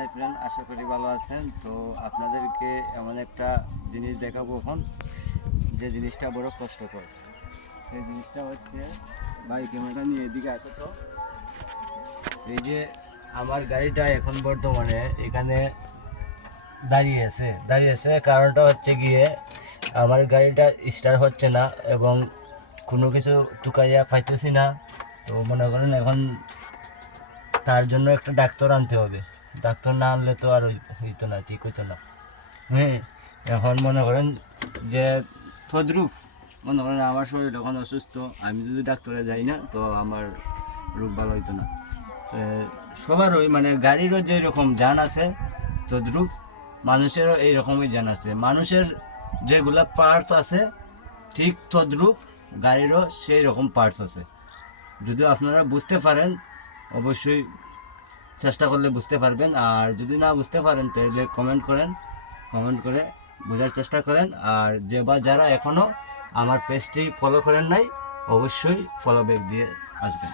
Hi friend, আশা করি ভালো আছেন। তো আপনাদেরকে এমন একটা জিনিস দেখাবো এখন, যে জিনিসটা বড় কষ্টকর। সেই জিনিসটা হচ্ছে, ভাই ক্যামেরাটা নিয়ে এদিকে আসো তো। এই যে আমার গাড়িটা এখন বর্তমানে এখানে দাঁড়িয়ে আছে কারণটা হচ্ছে গিয়ে আমার গাড়িটা স্টার্ট হচ্ছে না এবং কোনো কিছু টুকাইয়া পাইতেছি না। তো মনে করেন এখন তার জন্য একটা ডাক্তার আনতে হবে। ডাক্তার না আনলে তো আর হইতো না, ঠিক হইতো না। হ্যাঁ, এখন মনে করেন যে তদ্রুপ মনে করেন আমার শরীর এখন অসুস্থ, আমি যদি ডাক্তারে যাই না তো আমার রোগ ভালো হইতো না। তো সবারই মানে গাড়িরও যে রকম জান আছে তদ্রুপ মানুষেরও এই রকমই জান আছে। মানুষের যেগুলা পার্টস আছে ঠিক তদ্রুপ গাড়িরও সেই রকম পার্টস আছে। যদি আপনারা বুঝতে পারেন অবশ্যই চেষ্টা করলে বুঝতে পারবেন, আর যদি না বুঝতে পারেন তাহলে কমেন্ট করে বোঝার চেষ্টা করেন। আর যারা এখনও আমার পেজটি ফলো করেন নাই অবশ্যই ফলো ব্যাক দিয়ে আসবেন।